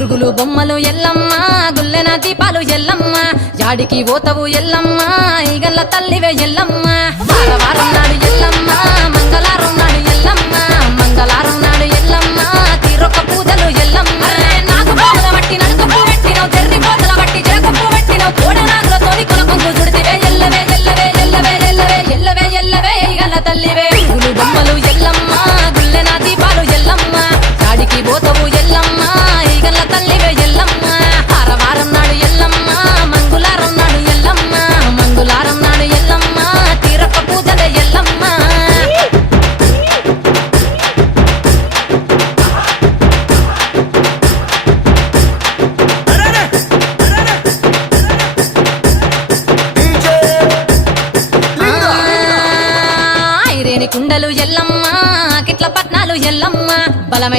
గురుగులు బొమ్మలు ఎల్లమ్మ గుల్లెన దీపాలు ఎల్లమ్మ యాడికి పోతవు ఎల్లమ్మ ఈగల్ల తల్లివే ఎల్లమ్మ వారం నాడు ఎల్లమ్మ మంగళవారం నాడు ఎల్లమ్మ